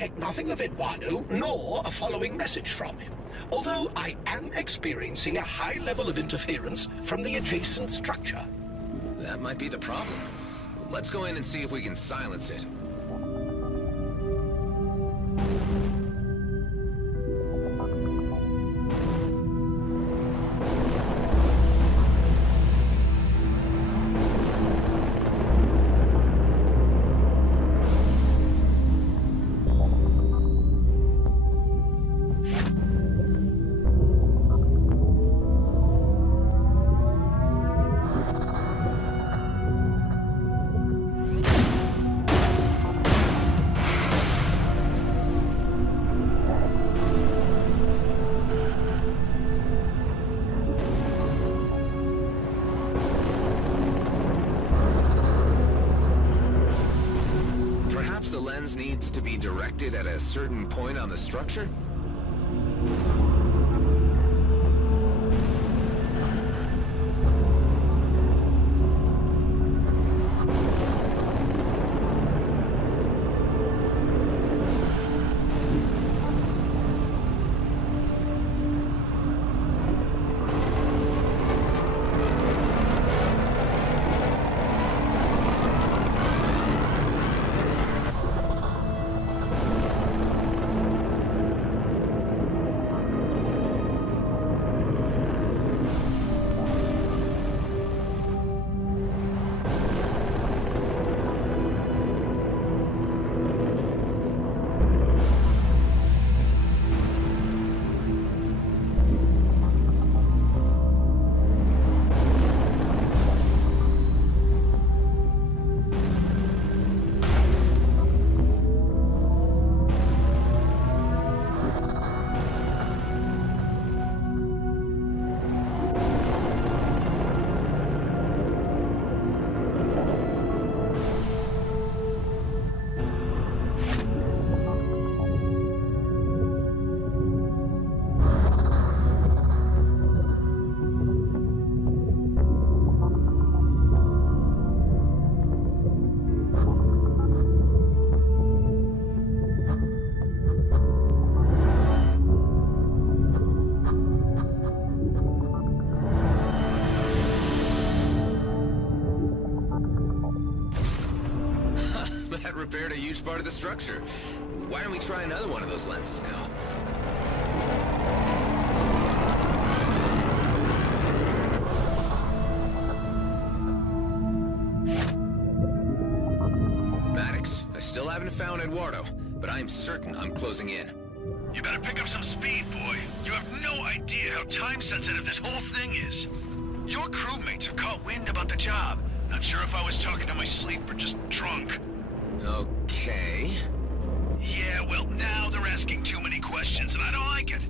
detect nothing of Eduardo, nor a following message from him. Although I am experiencing a high level of interference from the adjacent structure. That might be the problem. Let's go in and see if we can silence it. The lens needs to be directed at a certain point on the structure? Repaired a huge part of the structure. Why don't we try another one of those lenses now? Maddox, I still haven't found Eduardo, but I am certain I'm closing in. You better pick up some speed, boy. You have no idea how time-sensitive this whole thing is. Your crewmates have caught wind about the job. Not sure if I was talking in my sleep or just drunk. Okay. Yeah, well, now they're asking too many questions, and I don't like it.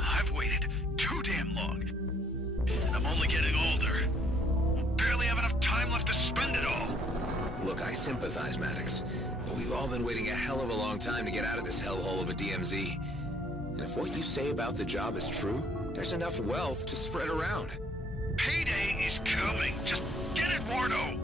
I've waited too damn long. And I'm only getting older. Barely have enough time left to spend it all. Look, I sympathize, Maddox. But we've all been waiting a hell of a long time to get out of this hellhole of a DMZ. And if what you say about the job is true, there's enough wealth to spread around. Payday is coming. Just get Eduardo.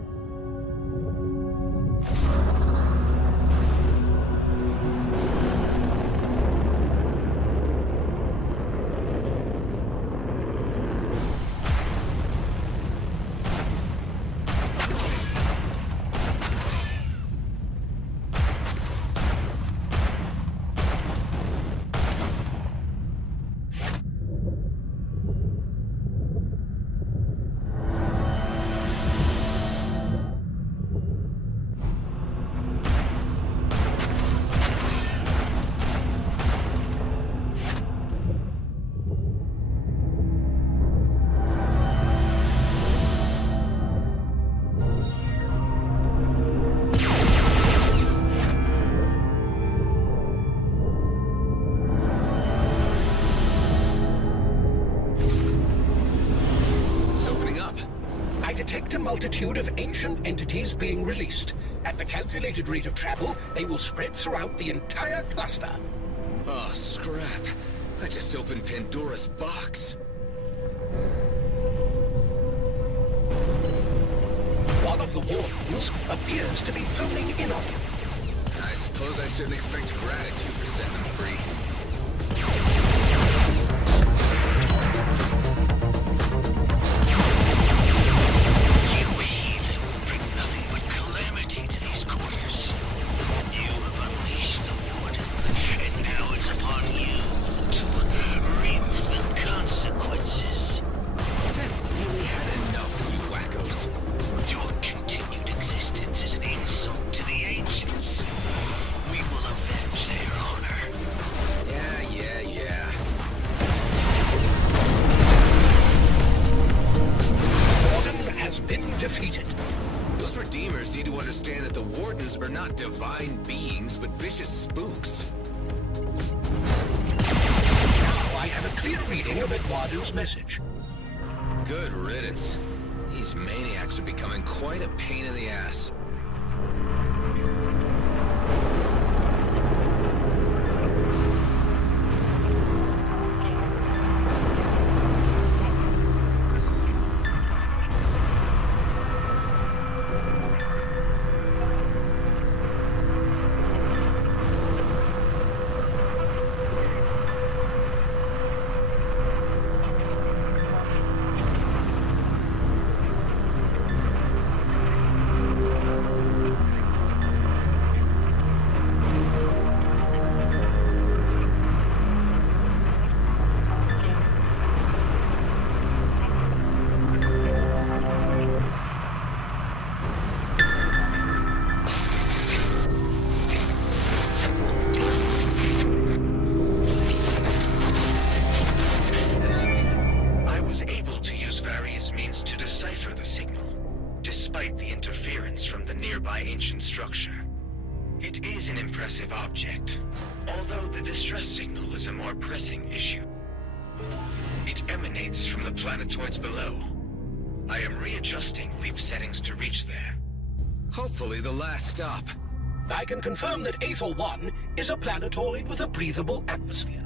Multitude of ancient entities being released. At the calculated rate of travel, they will spread throughout the entire cluster. Oh, scrap. I just opened Pandora's box. One of the wardens appears to be honing in on you. I suppose Suppose I shouldn't expect gratitude for setting them free. You heathen will bring nothing but calamity to these quarters. You have unleashed the Warden, and now it's upon you to reap the consequences. I've really had enough of you wackos. Your continued existence is an insult to the ancients. We will avenge their honor. Yeah. Warden has been defeated. Those Redeemers need to understand that the Wardens are not divine beings, but vicious spooks. Now I have a clear reading of Eduardo's message. Good riddance. These maniacs are becoming quite a pain in the ass. Structure. It is an impressive object, although the distress signal is a more pressing issue. It emanates from the planetoids below. I am readjusting leap settings to reach there. Hopefully the last stop. I can confirm that Athor I is a planetoid with a breathable atmosphere.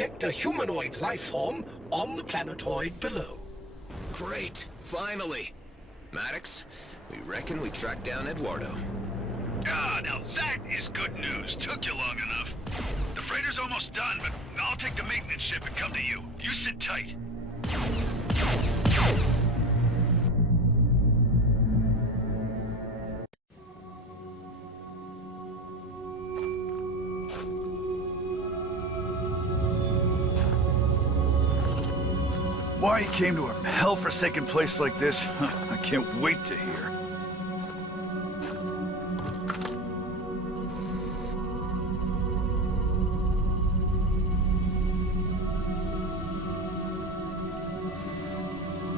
detect a humanoid life form on the planetoid below. Great. Finally. Maddox, we reckon we tracked down Eduardo. Ah, now that is good news. Took you long enough. The freighter's almost done, but I'll take the maintenance ship and come to you. You sit tight. Why you came to a hell-forsaken place like this, I can't wait to hear.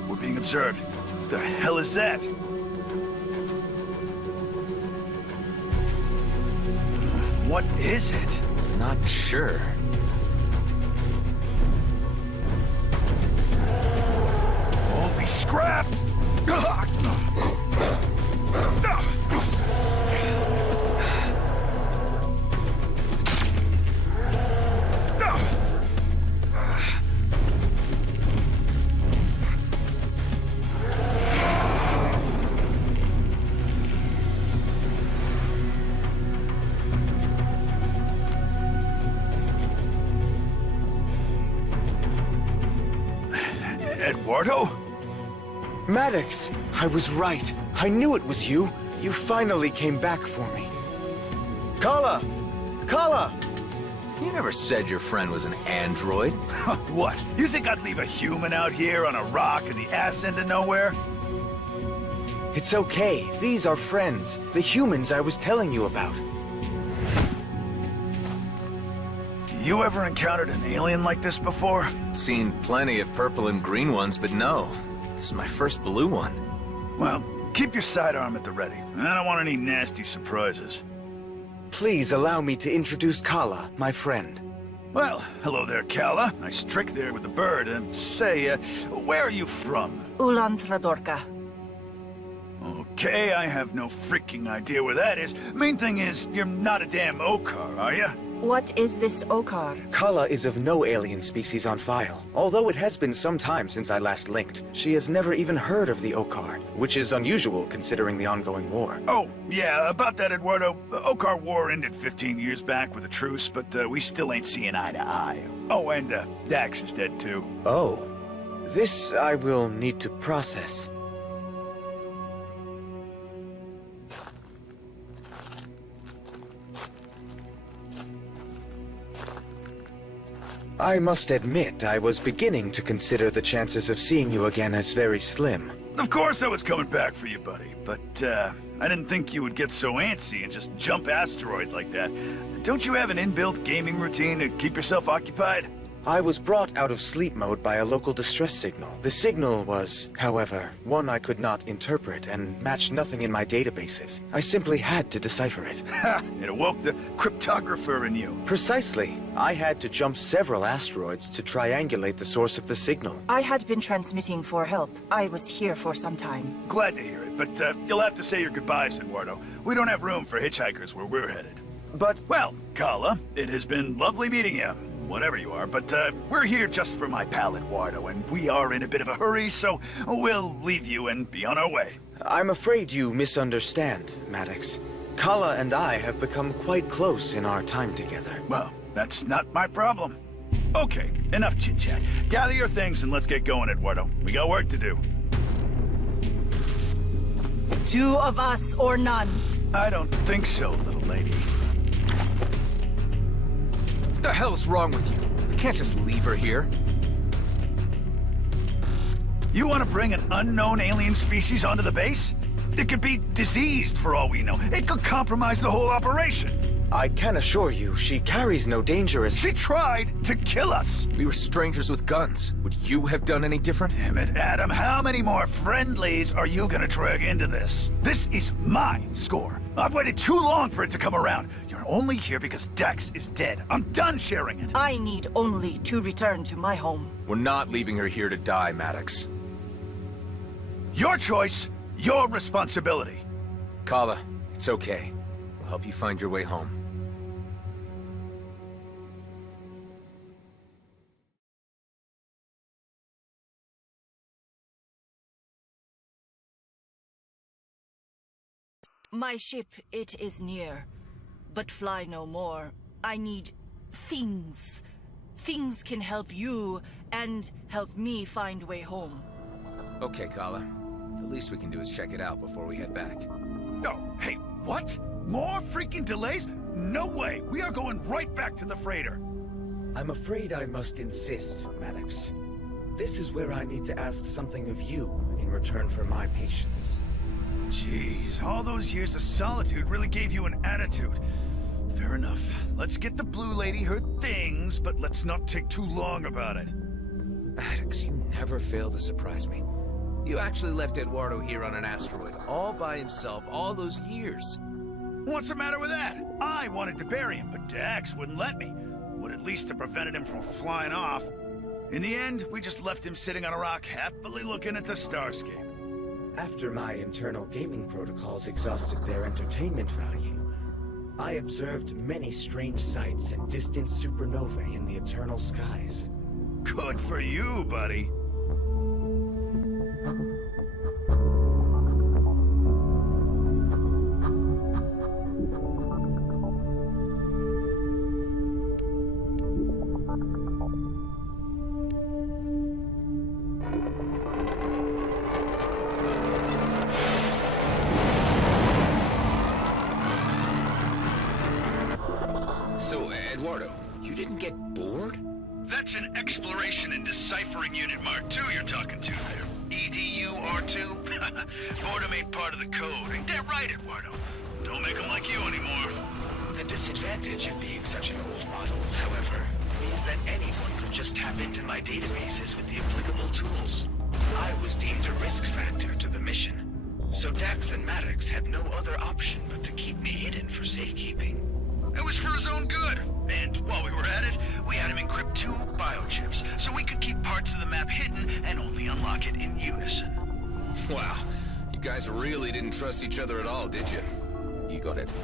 We're being observed. What the hell is that? What is it? Not sure. Holy scrap! Eduardo? Maddox, I was right. I knew it was you. You finally came back for me. Kala! Kala! You never said your friend was an android. What? You think I'd leave a human out here on a rock in the ass end of nowhere? It's okay. These are friends. The humans I was telling you about. You ever encountered an alien like this before? Seen plenty of purple and green ones, but no. This is my first blue one. Well, keep your sidearm at the ready. I don't want any nasty surprises. Please allow me to introduce Kala, my friend. Well, hello there, Kala. Nice trick there with the bird. Say, where are you from? Ulan Thradorka. Okay, I have no freaking idea where that is. Main thing is, you're not a damn Okar, are you? What is this Okar? Kala is of no alien species on file. Although it has been some time since I last linked, she has never even heard of the Okar, which is unusual considering the ongoing war. Oh, yeah, about that, Eduardo. The Okar War ended 15 years back with a truce, but we still ain't seeing eye to eye. Oh, and Dax is dead too. Oh. This I will need to process. I must admit, I was beginning to consider the chances of seeing you again as very slim. Of course I was coming back for you, buddy, but I didn't think you would get so antsy and just jump asteroid like that. Don't you have an inbuilt gaming routine to keep yourself occupied? I was brought out of sleep mode by a local distress signal. The signal was, however, one I could not interpret and matched nothing in my databases. I simply had to decipher it. Ha! It awoke the cryptographer in you. Precisely. I had to jump several asteroids to triangulate the source of the signal. I had been transmitting for help. I was here for some time. Glad to hear it, but you'll have to say your goodbyes, Eduardo. We don't have room for hitchhikers where we're headed. But, Well, Kala, it has been lovely meeting you. Whatever you are, but we're here just for my pal Eduardo, and we are in a bit of a hurry, so we'll leave you and be on our way. I'm afraid you misunderstand, Maddox. Kala and I have become quite close in our time together. Well, that's not my problem. Okay, enough chit-chat. Gather your things and let's get going, Eduardo. We got work to do. Two of us or none. I don't think so, little lady. What the hell's wrong with you? You can't just leave her here. You want to bring an unknown alien species onto the base? It could be diseased for all we know. It could compromise the whole operation. I can assure you, she carries no dangerous... She tried to kill us. We were strangers with guns. Would you have done any different? Damn it, Adam. How many more friendlies are you gonna drag into this? This is my score. I've waited too long for it to come around. You're only here because Dex is dead. I'm done sharing it. I need only to return to my home. We're not leaving her here to die, Maddox. Your choice, your responsibility. Kala, it's okay. We'll help you find your way home. My ship, it is near. But fly no more. I need things. Things can help you, and help me find way home. Okay, Kala. The least we can do is check it out before we head back. Oh, hey, what? More freaking delays? No way! We are going right back to the freighter! I'm afraid I must insist, Maddox. This is where I need to ask something of you in return for my patience. Jeez, all those years of solitude really gave you an attitude. Fair enough. Let's get the Blue Lady her things, but let's not take too long about it. Maddox, you never fail to surprise me. You actually left Eduardo here on an asteroid, all by himself, all those years. What's the matter with that? I wanted to bury him, but Dax wouldn't let me. Would at least have prevented him from flying off. In the end, we just left him sitting on a rock, happily looking at the starscape. After my internal gaming protocols exhausted their entertainment value, I observed many strange sights and distant supernovae in the eternal skies. Good for you, buddy. So, Eduardo, you didn't get bored? That's an Exploration and Deciphering Unit Mark II you're talking to there. EDU-R2? Boredom ain't part of the code. Ain't that right, Eduardo? Don't make them like you anymore. The disadvantage of being such an old model, however, means that anyone could just tap into my databases with the applicable tools. I was deemed a risk factor to the mission, so Dax and Maddox had no other option but to keep me hidden for safekeeping. It was for his own good. And while we were at it, we had him encrypt 2 biochips, so we could keep parts of the map hidden and only unlock it in unison. Wow, you guys really didn't trust each other at all, did you? You got it.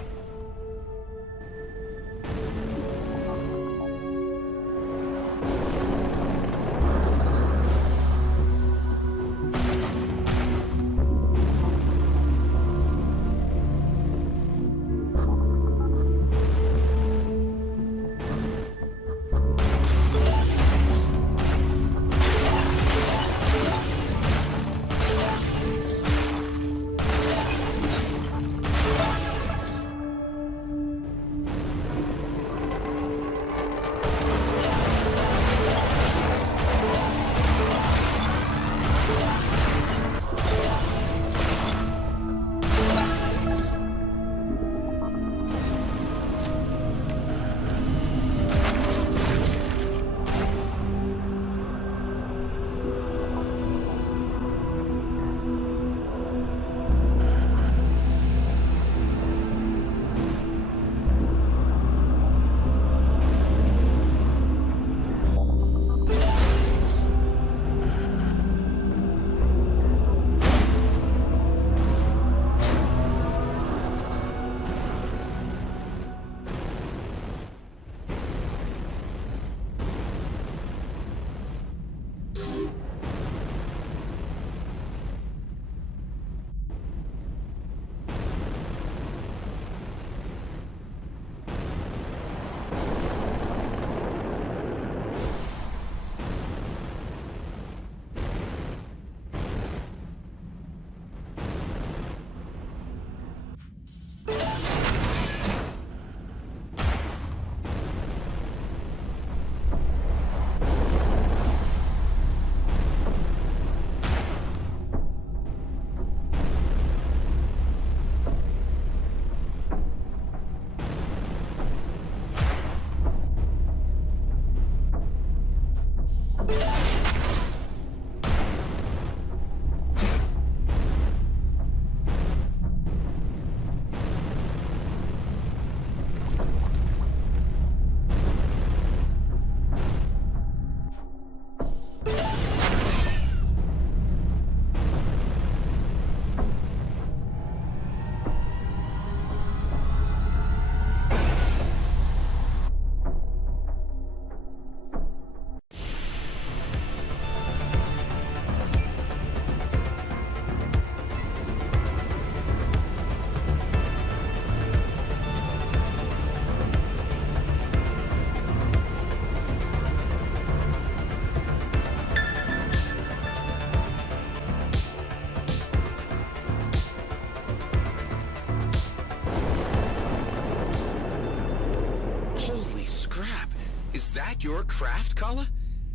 your craft, Kala?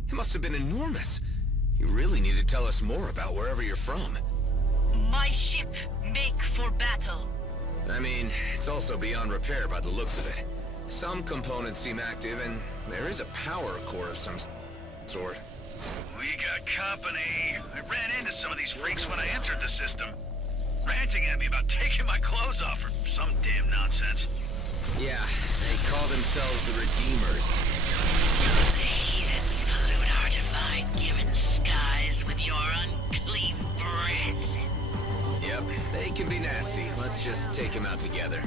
It must have been enormous. You really need to tell us more about wherever you're from. My ship, make for battle. I mean, it's also beyond repair by the looks of it. Some components seem active, and there is a power core of some sort. We got company. I ran into some of these freaks when I entered the system, ranting at me about taking my clothes off or some damn nonsense. Yeah, they call themselves the Redeemers. The heathens pollute our divine given skies with your unclean breath. Yep, they can be nasty. Let's just take them out together.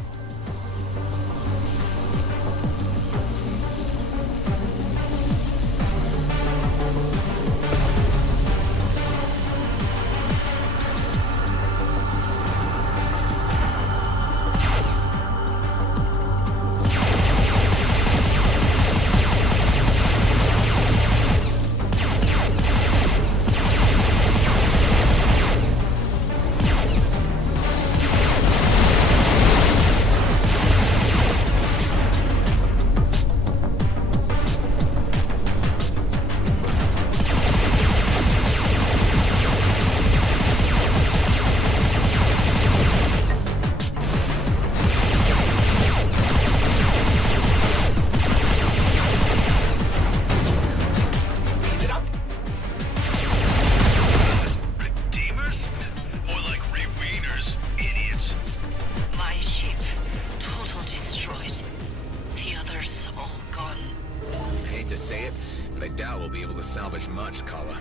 Salvage much, Kala.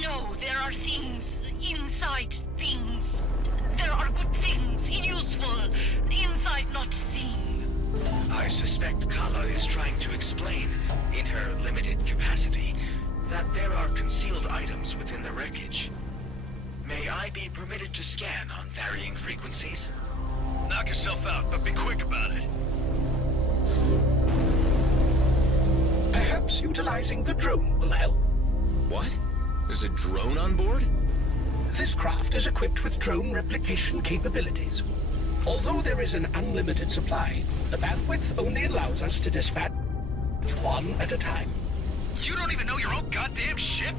No, there are things inside things. There are good things, useful, inside not seen. I suspect Kala is trying to explain, in her limited capacity, that there are concealed items within the wreckage. May I be permitted to scan on varying frequencies? Knock yourself out, but be quick about it. Perhaps utilizing the drone will help. What? There's a drone on board? This craft is equipped with drone replication capabilities. Although there is an unlimited supply, the bandwidth only allows us to dispatch one at a time. You don't even know your own goddamn ship?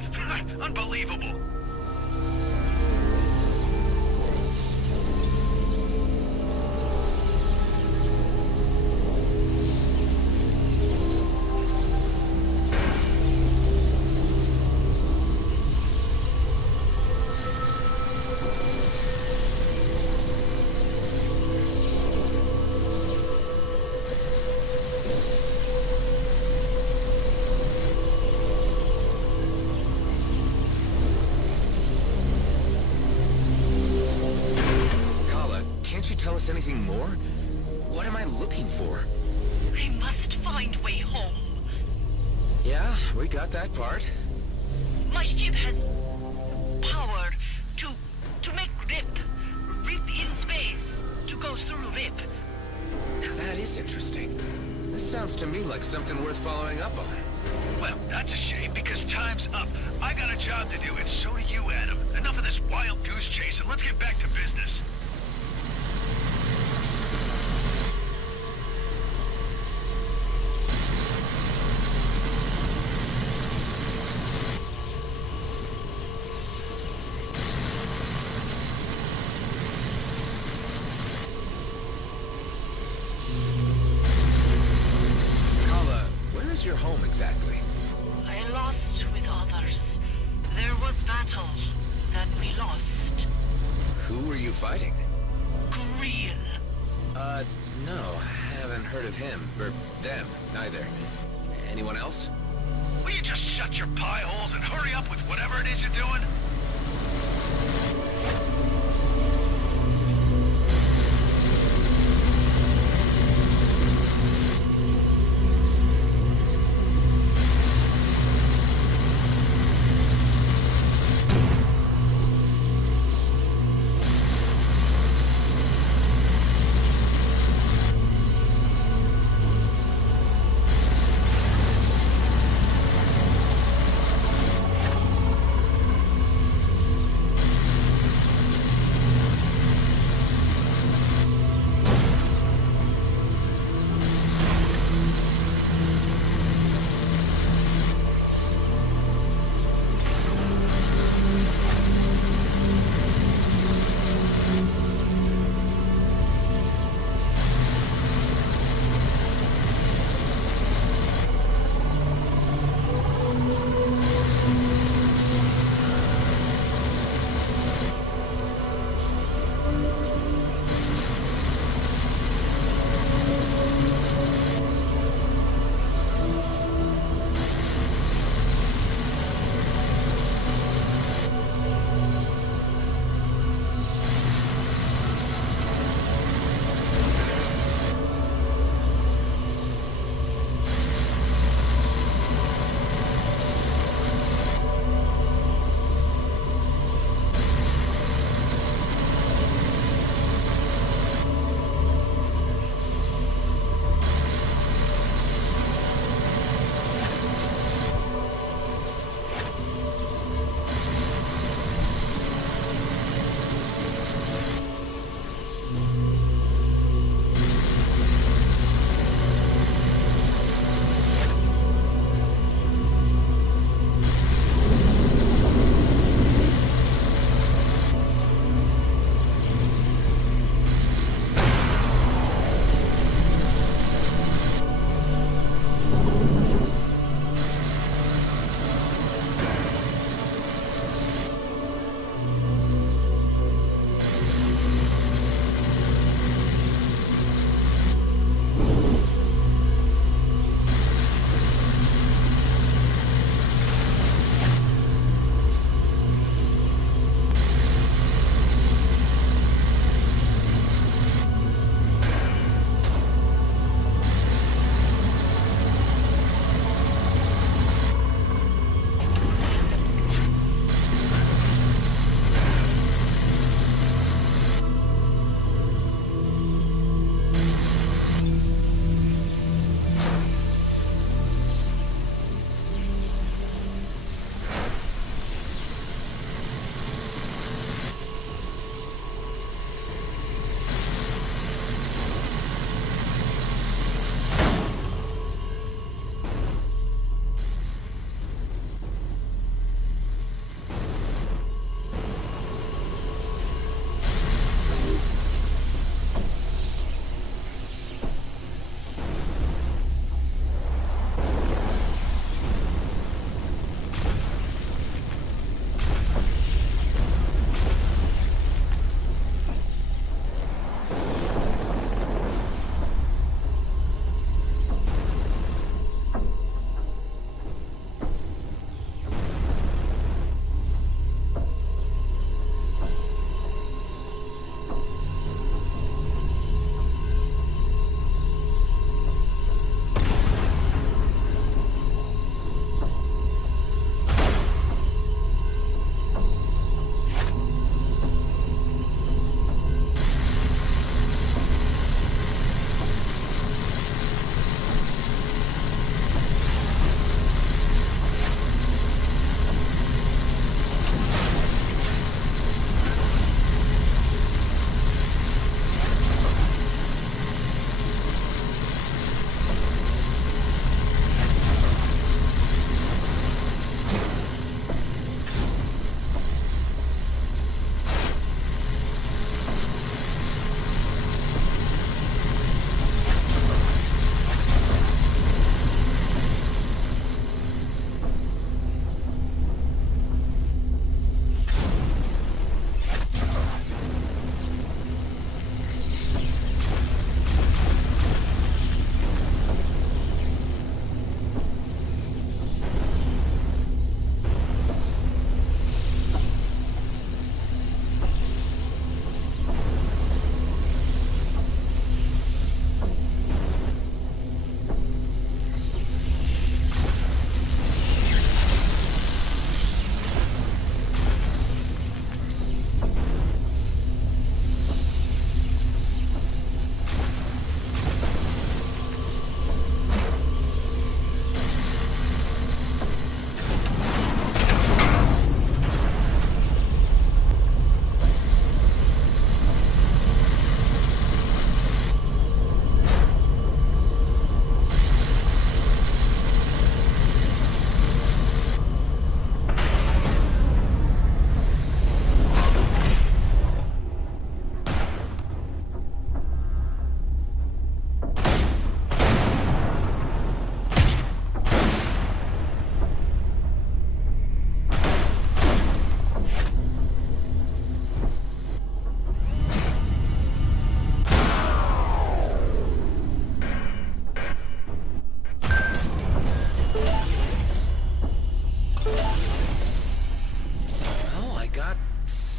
Unbelievable. Anything more? What am I looking for? I must find way home. Yeah, we got that part. My ship has power to make rip in space, to go through rip. Now that is interesting. This sounds to me like something worth following up on. Well, that's a shame, because time's up. I got a job to do, and so do you, Adam. Enough of this wild goose chase, and let's get back to business. Your home exactly? I lost with others. There was battle that we lost. Who were you fighting? Green. No, haven't heard of him, or them, neither. Anyone else? Will you just shut your pie holes and hurry up with whatever it is you're doing?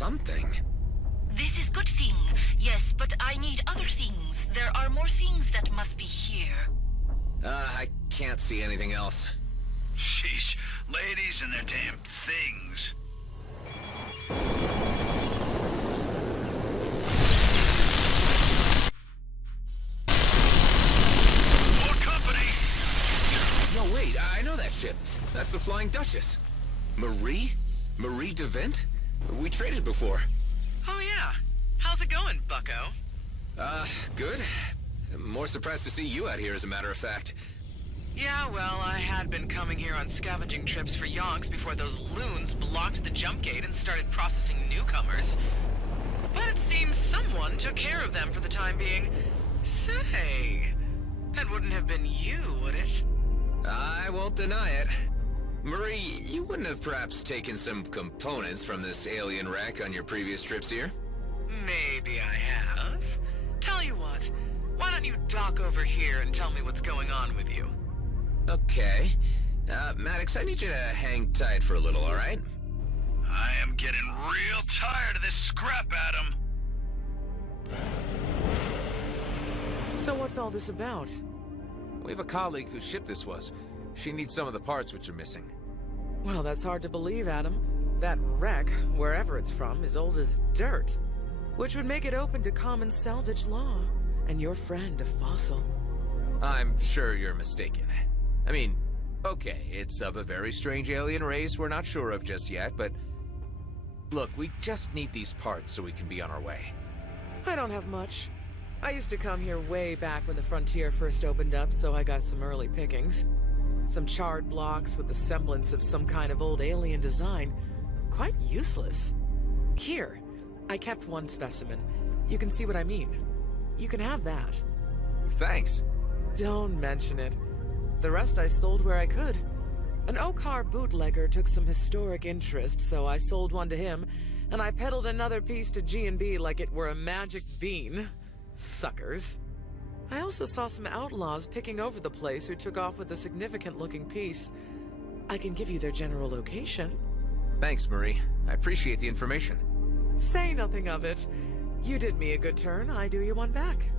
something. This is good thing, yes, but I need other things. There are more things that must be here. I can't see anything else. Sheesh, ladies and their damn things. More company! No, wait, I know that ship. That's the Flying Duchess. Marie? Marie DeVent? We traded before. Oh yeah. How's it going, bucko? Good. More surprised to see you out here, as a matter of fact. Yeah, well, I had been coming here on scavenging trips for yonks before those loons blocked the jump gate and started processing newcomers. But it seems someone took care of them for the time being. Say, that wouldn't have been you, would it? I won't deny it. Marie, you wouldn't have perhaps taken some components from this alien wreck on your previous trips here? Maybe I have. Tell you what, why don't you dock over here and tell me what's going on with you? Okay. Maddox, I need you to hang tight for a little, all right? I am getting real tired of this scrap, Adam. So what's all this about? We have a colleague whose ship this was. She needs some of the parts which are missing. Well, that's hard to believe, Adam. That wreck, wherever it's from, is old as dirt. Which would make it open to common salvage law. And your friend a fossil. I'm sure you're mistaken. I mean, okay, it's of a very strange alien race we're not sure of just yet, but... Look, we just need these parts so we can be on our way. I don't have much. I used to come here way back when the frontier first opened up, so I got some early pickings. Some charred blocks with the semblance of some kind of old alien design. Quite useless. Here, I kept one specimen. You can see what I mean. You can have that. Thanks. Don't mention it. The rest I sold where I could. An Okar bootlegger took some historic interest, so I sold one to him, and I peddled another piece to G&B like it were a magic bean. Suckers. I also saw some outlaws picking over the place who took off with a significant-looking piece. I can give you their general location. Thanks, Marie. I appreciate the information. Say nothing of it. You did me a good turn, I do you one back.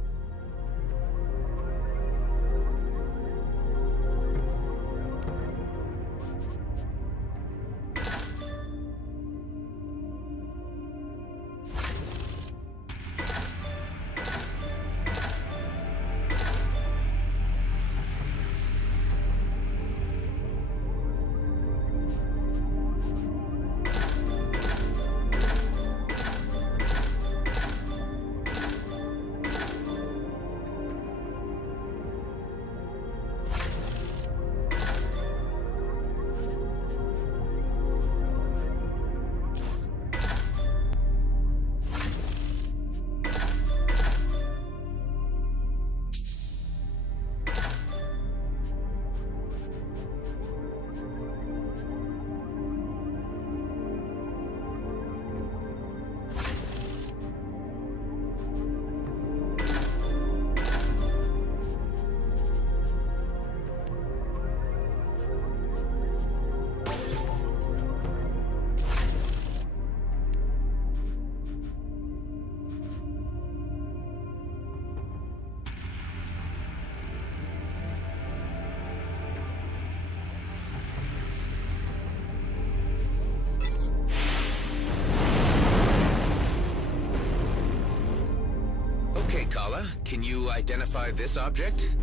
Kala, can you identify this object?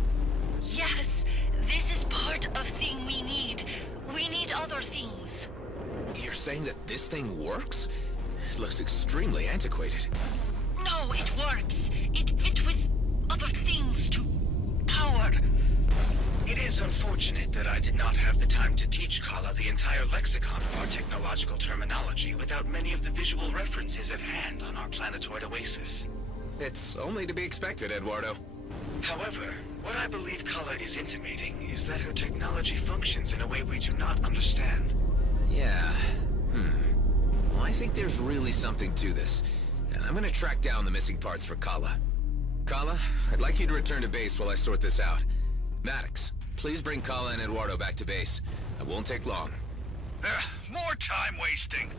Yes, this is part of thing we need. We need other things. You're saying that this thing works? It looks extremely antiquated. No, it works. It fit with other things to power. It is unfortunate that I did not have the time to teach Kala the entire lexicon of our technological terminology without many of the visual references at hand on our planetoid oasis. It's only to be expected, Eduardo. However, what I believe Kala is intimating is that her technology functions in a way we do not understand. Yeah. Well, I think there's really something to this, and I'm gonna track down the missing parts for Kala. Kala, I'd like you to return to base while I sort this out. Maddox, please bring Kala and Eduardo back to base. It won't take long. More time wasting.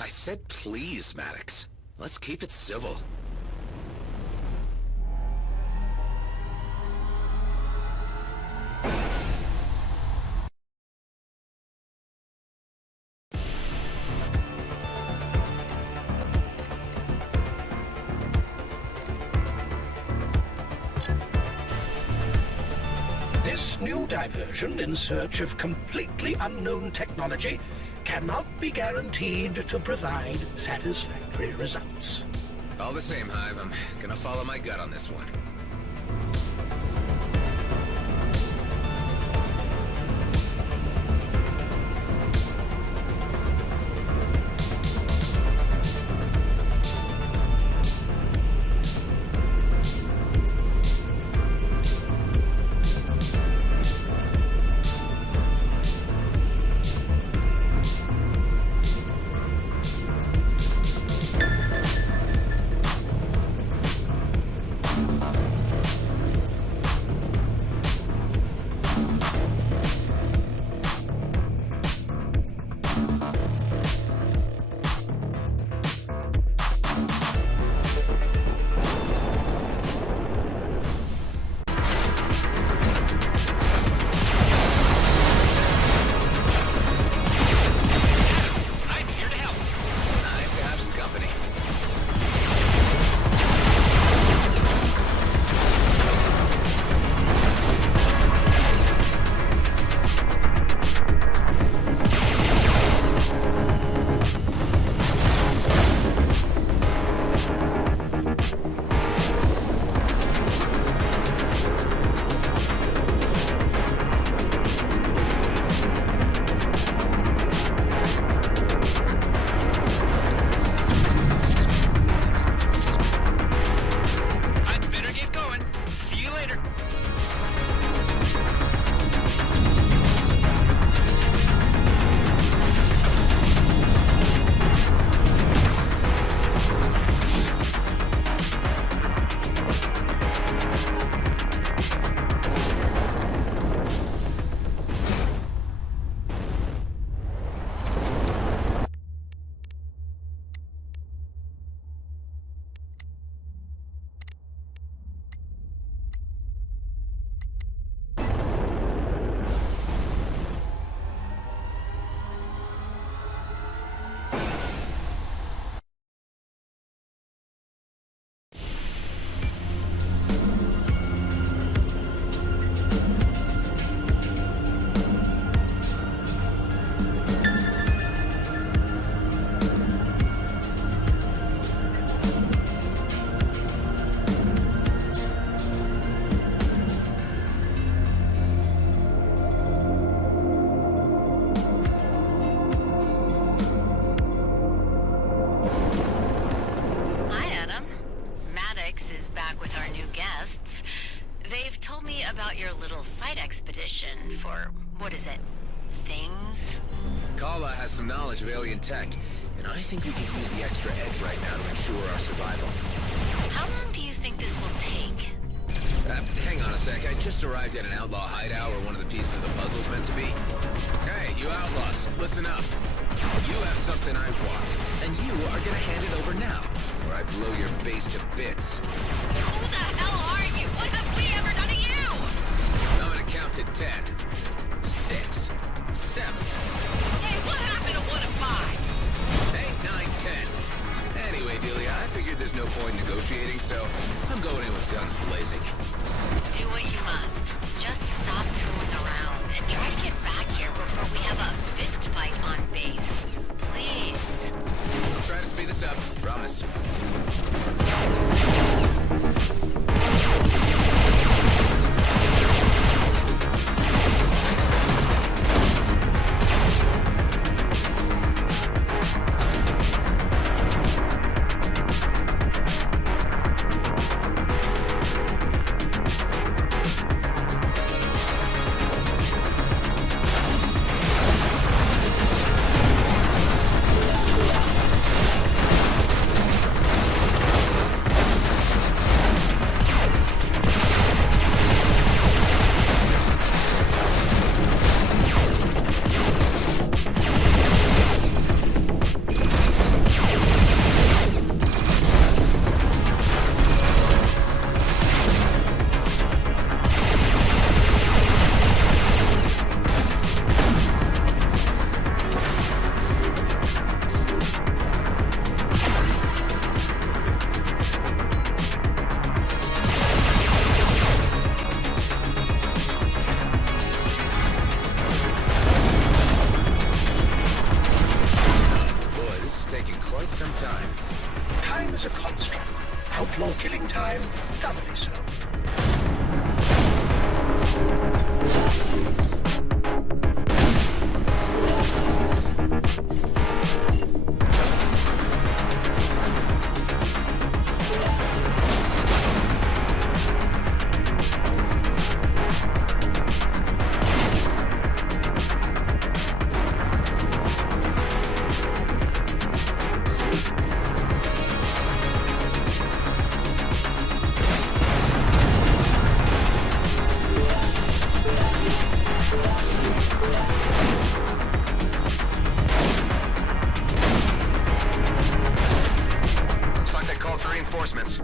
I said please, Maddox. Let's keep it civil. This new diversion in search of completely unknown technology cannot be guaranteed to provide satisfactory results. All the same, Hive, I'm gonna follow my gut on this one. about your little side expedition for, what is it, things? Kala has some knowledge of alien tech, and I think we can use the extra edge right now to ensure our survival. How long do you think this will take? Hang on a sec. I just arrived at an outlaw hideout where one of the pieces of the puzzle's meant to be. Hey, you outlaws, listen up. You have something I want, and you are gonna hand it over now, or I blow your base to bits. Who the hell are you? What have we ever done to you? I'm gonna count to 10. 6, 7. Hey, what happened to 1 and 5? 8, 9, 10. Anyway, Delia, I figured there's no point negotiating, so I'm going in with guns blazing. Do what you must. Just stop tooling around and try to get back here before we have a fist fight on base. Please. I'll try to speed this up, promise. some time. Time is a construct. Outlaw killing time, doubly so. Reinforcements.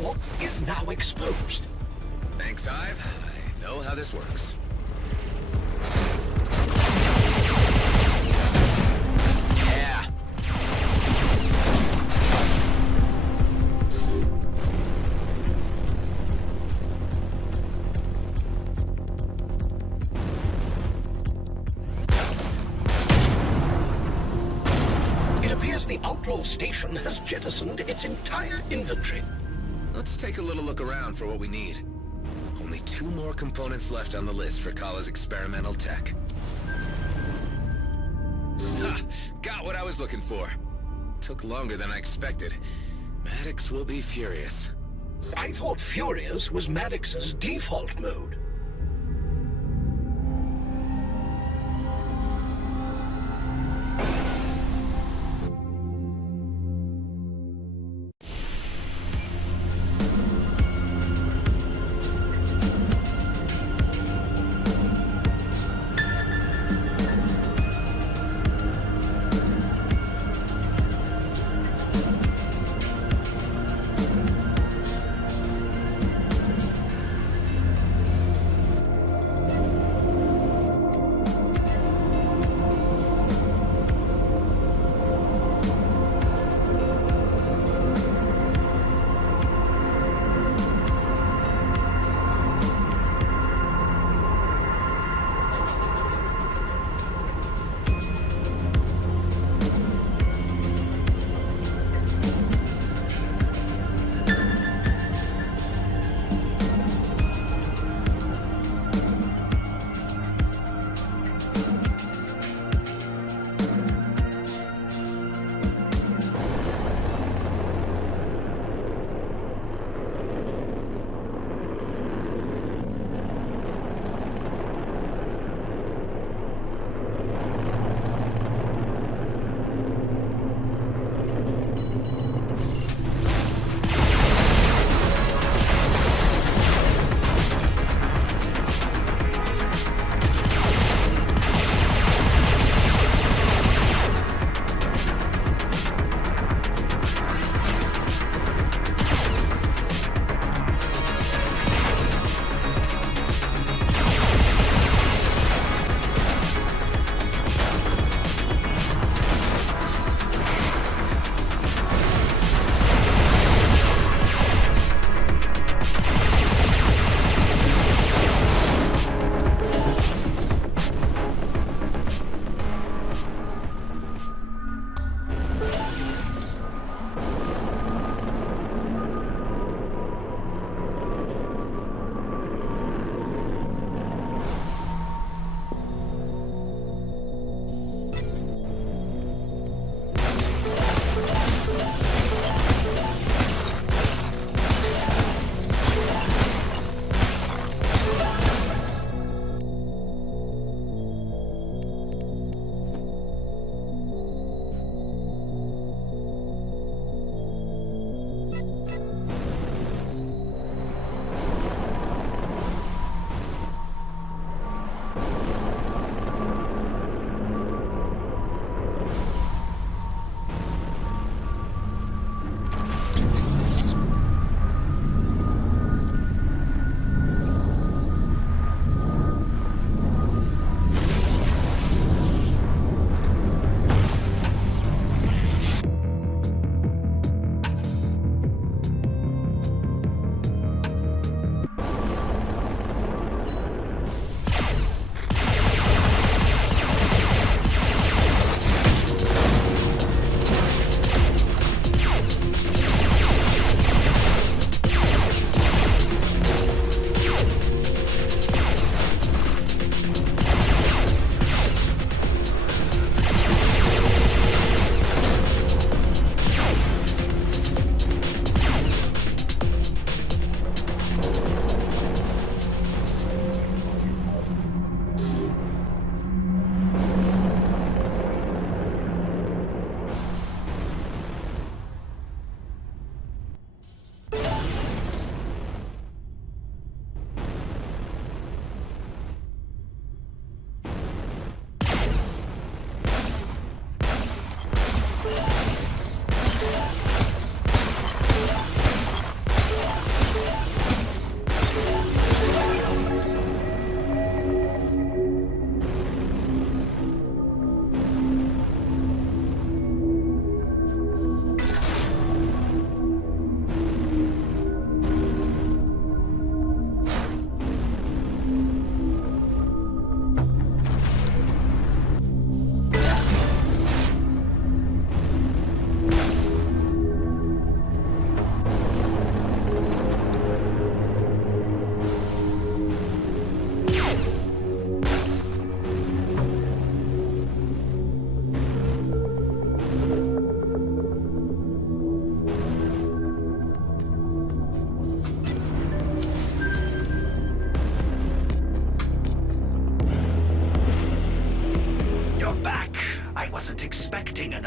flaw is now exposed. Thanks, Hive. I know how this works. Yeah. It appears the Outlaw Station has jettisoned its entire inventory. Let's take a little look around for what we need. Only 2 more components left on the list for Kala's experimental tech. Ha! Got what I was looking for. Took longer than I expected. Maddox will be furious. I thought Furious was Maddox's default mode.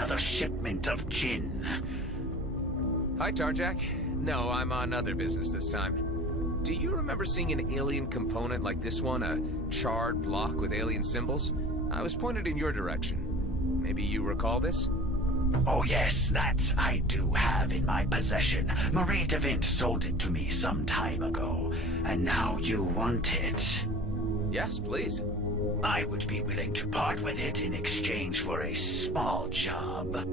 another shipment of gin? Hi, Tarjak. No, I'm on other business this time. Do you remember seeing an alien component like this one? A charred block with alien symbols? I was pointed in your direction. Maybe you recall this? Oh yes, that I do have in my possession. Marie DeVint sold it to me some time ago, and now you want it. Yes, please. I would be willing to part with it in exchange for a small job.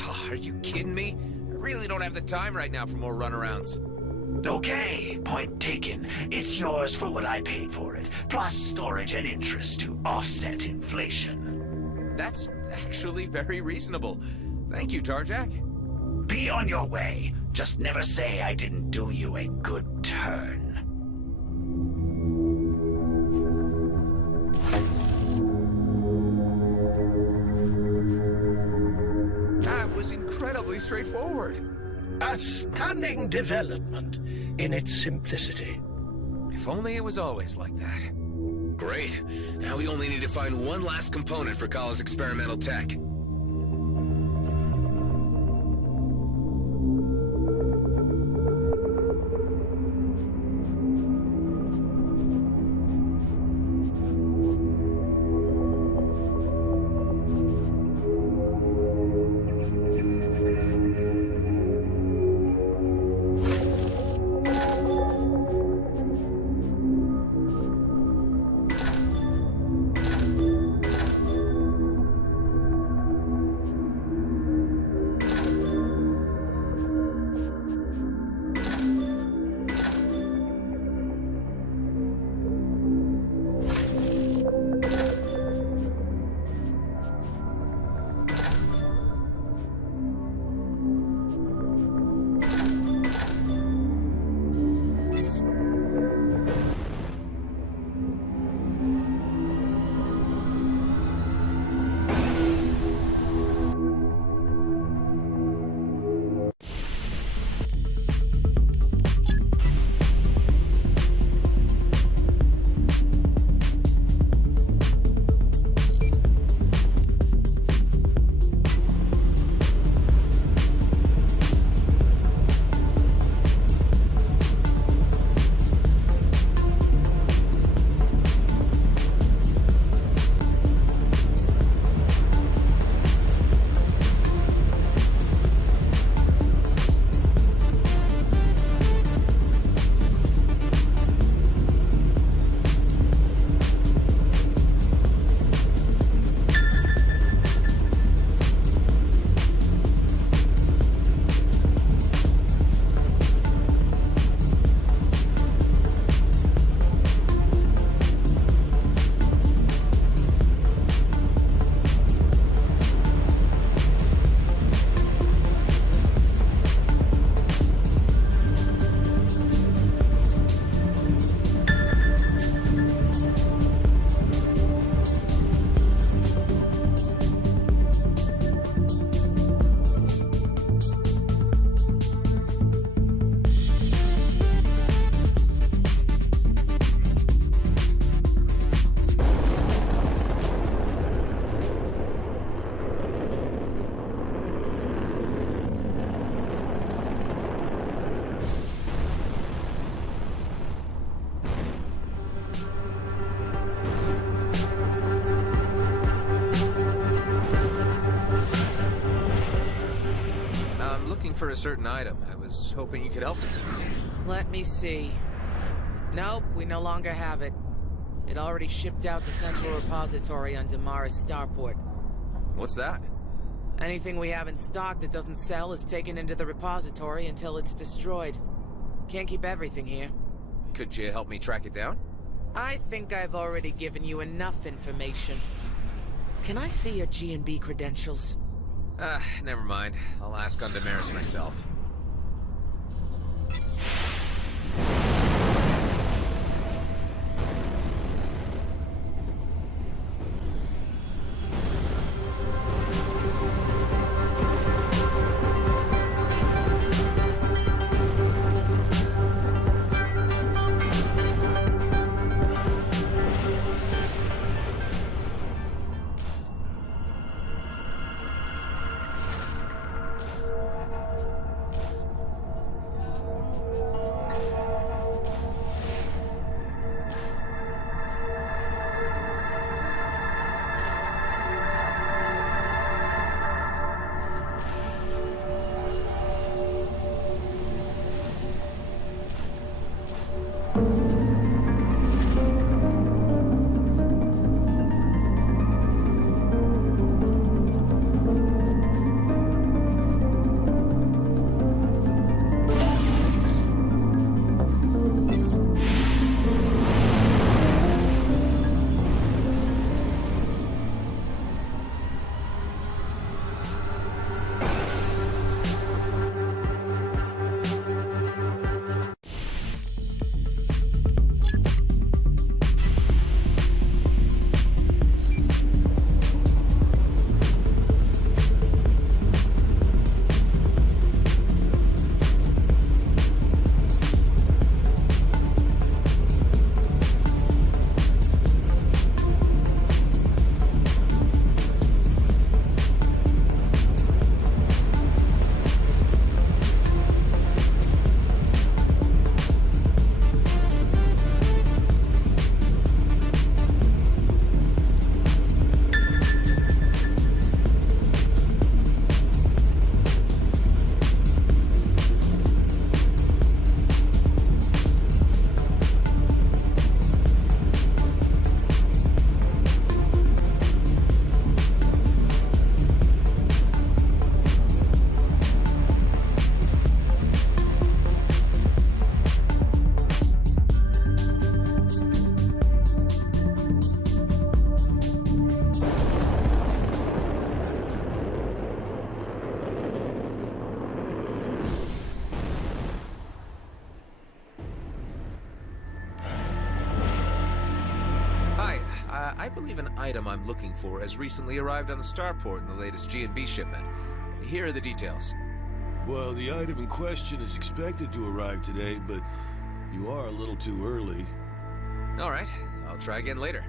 Oh, are you kidding me? I really don't have the time right now for more runarounds. Okay, point taken. It's yours for what I paid for it, plus storage and interest to offset inflation. That's actually very reasonable. Thank you, Tarjak. Be on your way. Just never say I didn't do you a good turn. That was incredibly straightforward. A stunning development in its simplicity. If only it was always like that. Great. Now we only need to find one last component for Kala's experimental tech. For a certain item. I was hoping you could help me. Let me see. Nope, we no longer have it. It already shipped out to Central Repository on Damaris Starport. What's that? Anything we have in stock that doesn't sell is taken into the repository until it's destroyed. Can't keep everything here. Could you help me track it down? I think I've already given you enough information. Can I see your G&B credentials? Never mind. I'll ask on Damaris myself. I believe an item I'm looking for has recently arrived on the Starport in the latest G&B shipment. Here are the details. Well, the item in question is expected to arrive today, but you are a little too early. All right, I'll try again later.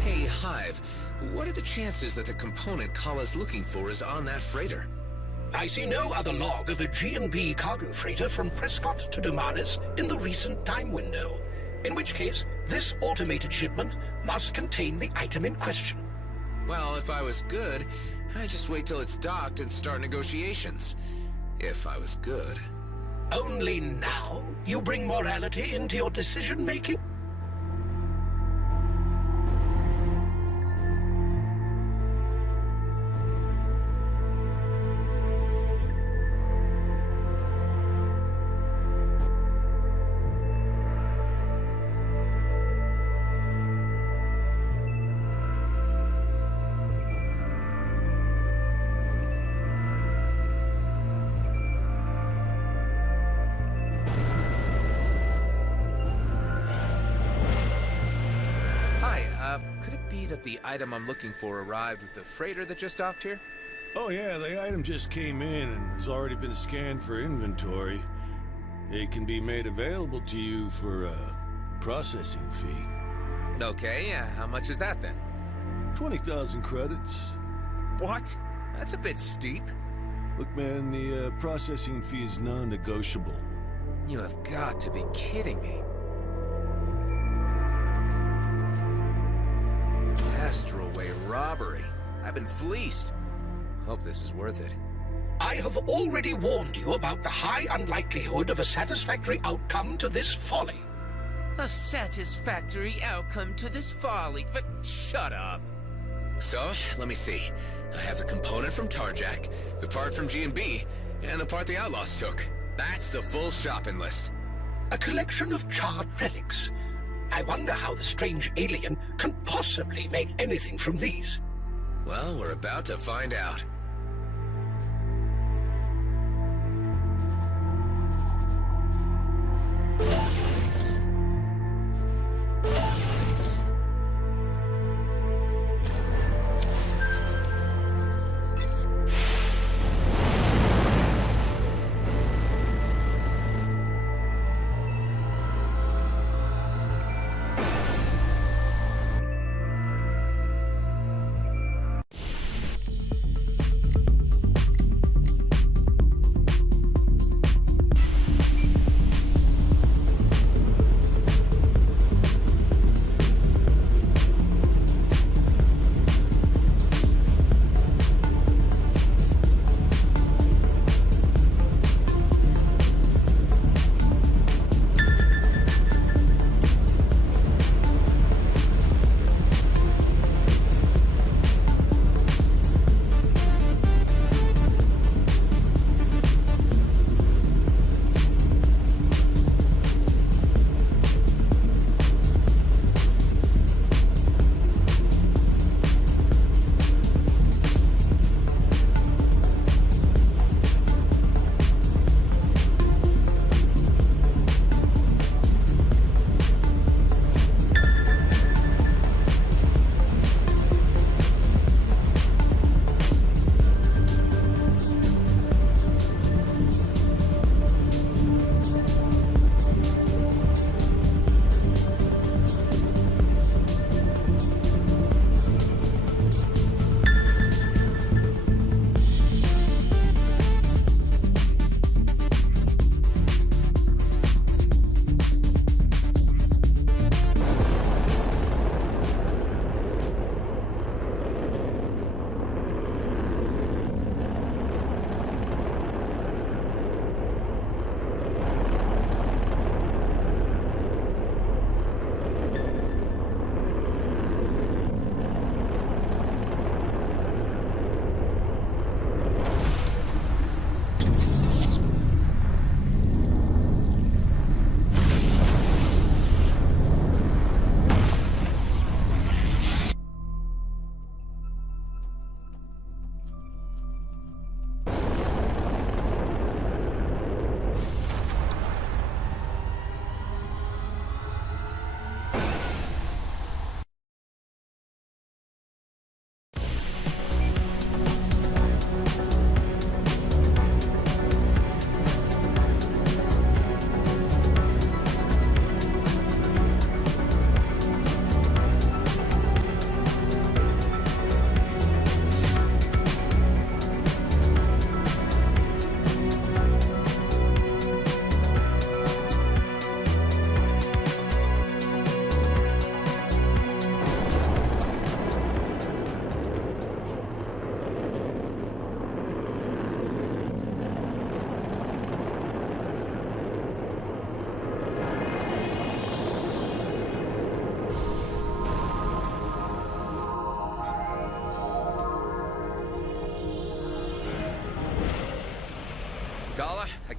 Hey, Hive, what are the chances that the component Kala's looking for is on that freighter? I see no other log of a G&B cargo freighter from Prescott to Damaris in the recent time window. In which case, this automated shipment must contain the item in question. Well, if I was good, I'd just wait till it's docked and start negotiations. If I was good. Only now you bring morality into your decision-making? Could it be that the item I'm looking for arrived with the freighter that just docked here? Oh yeah, the item just came in and has already been scanned for inventory. It can be made available to you for a processing fee. Okay, how much is that then? 20,000 credits. What? That's a bit steep. Look man, the processing fee is non-negotiable. You have got to be kidding me. Astroway robbery. I've been fleeced. Hope this is worth it. I have already warned you about the high unlikelihood of a satisfactory outcome to this folly. A satisfactory outcome to this folly, but shut up. So, let me see. I have the component from Tarjak, the part from G&B, and the part the Outlaws took. That's the full shopping list. A collection of charred relics. I wonder how the strange alien can possibly make anything from these. Well, we're about to find out.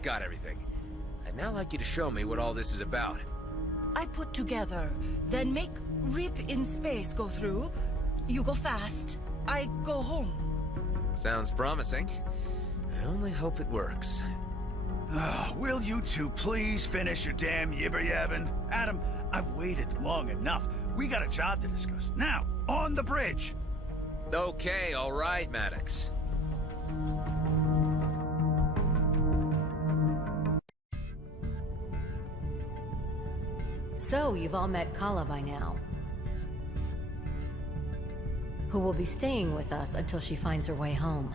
I've got everything. I'd now like you to show me what all this is about. I put together, then make rip in space go through. You go fast, I go home. Sounds promising. I only hope it works. Will you two please finish your damn yibber-yabbing? Adam, I've waited long enough. We got a job to discuss. Now, on the bridge. Okay, all right, Maddox. So, you've all met Kala by now, who will be staying with us until she finds her way home.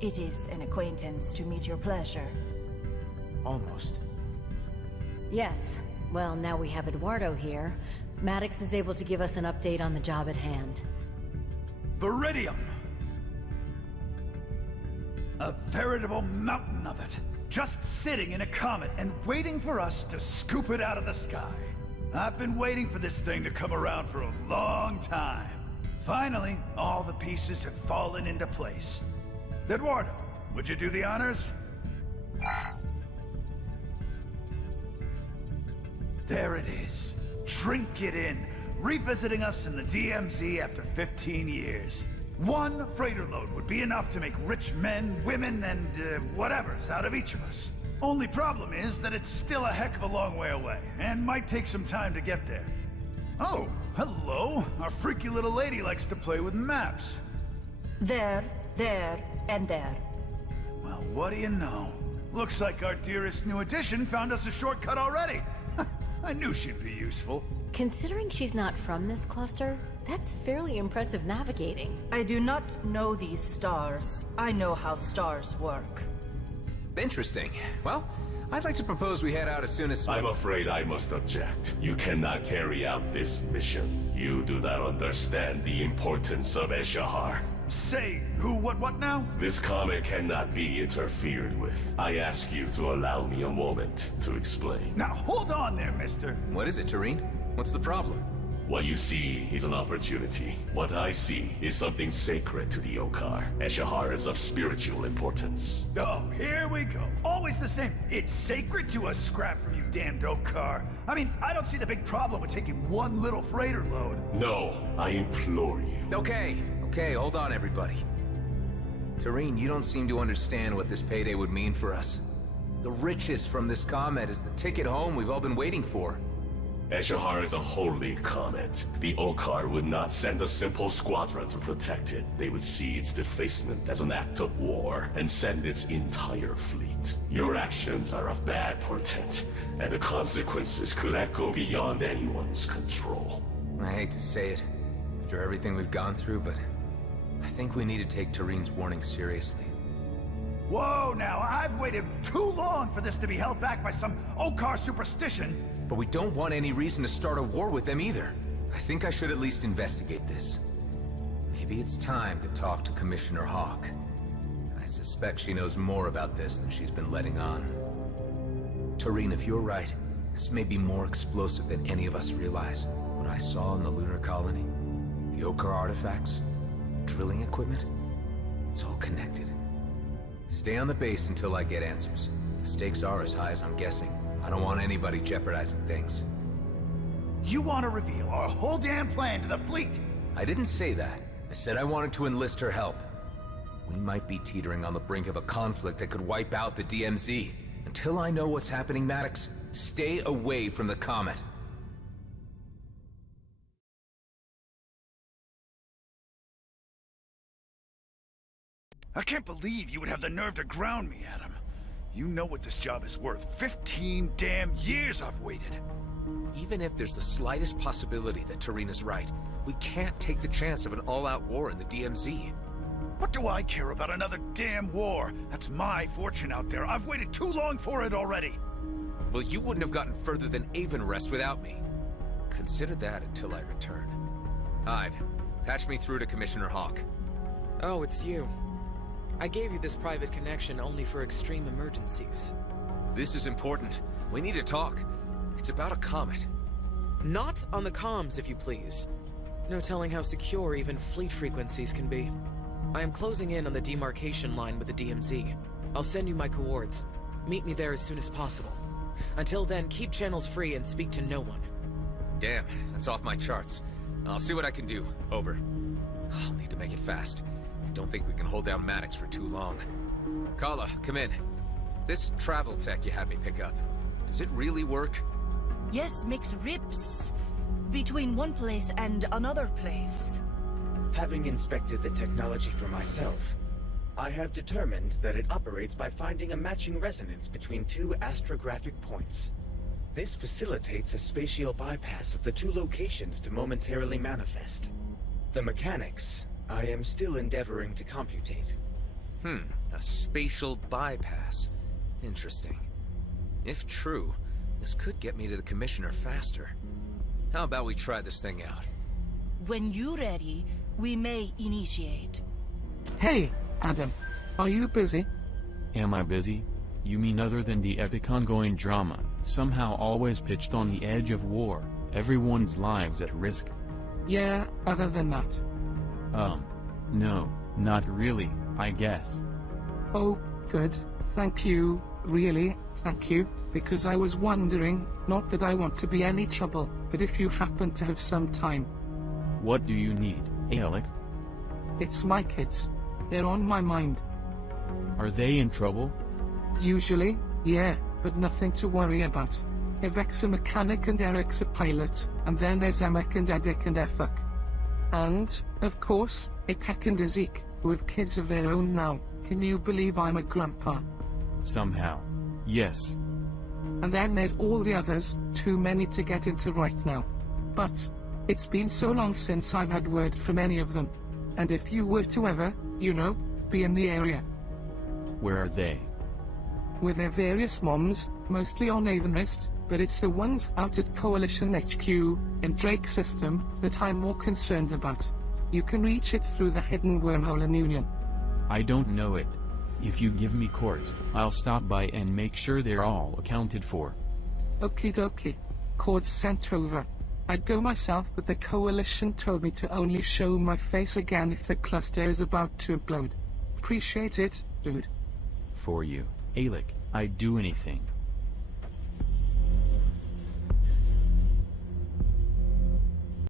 It is an acquaintance to meet your pleasure. Almost. Yes. Well, now we have Eduardo here. Maddox is able to give us an update on the job at hand. Viridium! A veritable mountain of it. Just sitting in a comet and waiting for us to scoop it out of the sky. I've been waiting for this thing to come around for a long time. Finally, all the pieces have fallen into place. Eduardo, would you do the honors? There it is. Drink it in. Revisiting us in the DMZ after 15 years. One freighter load would be enough to make rich men, women, and whatevers out of each of us. Only problem is that it's still a heck of a long way away, and might take some time to get there. Oh, hello. Our freaky little lady likes to play with maps. There, and there. Well, what do you know? Looks like our dearest new addition found us a shortcut already. I knew she'd be useful. Considering she's not from this cluster, that's fairly impressive navigating. I do not know these stars. I know how stars work. Interesting. Well, I'd like to propose we head out as soon as... I'm afraid I must object. You cannot carry out this mission. You do not understand the importance of Eshahar. Say, who, what now? This comet cannot be interfered with. I ask you to allow me a moment to explain. Now, hold on there, mister. What is it, Tareen? What's the problem? What you see is an opportunity. What I see is something sacred to the Okar. Eshahar is of spiritual importance. Oh, here we go. Always the same. It's sacred to a scrap from you damned Okar. I mean, I don't see the big problem with taking one little freighter load. No, I implore you. Okay, hold on, everybody. Tareen, you don't seem to understand what this payday would mean for us. The riches from this comet is the ticket home we've all been waiting for. Eshahar is a holy comet. The Okar would not send a simple squadron to protect it. They would see its defacement as an act of war and send its entire fleet. Your actions are of bad portent, and the consequences could echo beyond anyone's control. I hate to say it, after everything we've gone through, but I think we need to take Tareen's warning seriously. Whoa, now, I've waited too long for this to be held back by some Okar superstition. But we don't want any reason to start a war with them either. I think I should at least investigate this. Maybe it's time to talk to Commissioner Hawk. I suspect she knows more about this than she's been letting on. Tareen, if you're right, this may be more explosive than any of us realize. What I saw in the lunar colony, the Okar artifacts, the drilling equipment, it's all connected. Stay on the base until I get answers. If the stakes are as high as I'm guessing, I don't want anybody jeopardizing things. You want to reveal our whole damn plan to the fleet? I didn't say that. I said I wanted to enlist her help. We might be teetering on the brink of a conflict that could wipe out the DMZ. Until I know what's happening, Maddox, stay away from the comet. I can't believe you would have the nerve to ground me, Adam. You know what this job is worth. 15 damn years I've waited. Even if there's the slightest possibility that Tareen's right, we can't take the chance of an all-out war in the DMZ. What do I care about another damn war? That's my fortune out there. I've waited too long for it already. Well, you wouldn't have gotten further than Avonrest without me. Consider that until I return. Hive, patch me through to Commissioner Hawk. Oh, it's you. I gave you this private connection only for extreme emergencies. This is important. We need to talk. It's about a comet. Not on the comms, if you please. No telling how secure even fleet frequencies can be. I am closing in on the demarcation line with the DMZ. I'll send you my coords. Meet me there as soon as possible. Until then, keep channels free and speak to no one. Damn, that's off my charts. I'll see what I can do. Over. I'll need to make it fast. I don't think we can hold down Maddox for too long. Kala, come in. This travel tech you had me pick up, does it really work? Yes, makes rips between one place and another place. Having inspected the technology for myself, I have determined that it operates by finding a matching resonance between two astrographic points. This facilitates a spatial bypass of the two locations to momentarily manifest. The mechanics, I am still endeavoring to computate. A spatial bypass. Interesting. If true, this could get me to the Commissioner faster. How about we try this thing out? When you're ready, we may initiate. Hey, Adam. Are you busy? Am I busy? You mean other than the epic ongoing drama, somehow always pitched on the edge of war, everyone's lives at risk? Yeah, other than that. No, not really, I guess. Oh, good. Thank you. Really, thank you. Because I was wondering, not that I want to be any trouble, but if you happen to have some time. What do you need, Alec? It's my kids. They're on my mind. Are they in trouble? Usually, yeah, but nothing to worry about. Evek's a mechanic and Eric's a pilot, and then there's Emek and Edek and Efak. And, of course, Ipek and Ezek, who have kids of their own now. Can you believe I'm a grandpa? Somehow. Yes. And then there's all the others, too many to get into right now. But, it's been so long since I've had word from any of them. And if you were to ever, you know, be in the area. Where are they? With their various moms, mostly on Avonist, but it's the ones out at Coalition HQ, in Drake system, that I'm more concerned about. You can reach it through the hidden wormhole in Union. I don't know it. If you give me court, I'll stop by and make sure they're all accounted for. Okie dokie. Cord's sent over. I'd go myself, but the Coalition told me to only show my face again if the cluster is about to implode. Appreciate it, dude. For you, Alec, I'd do anything.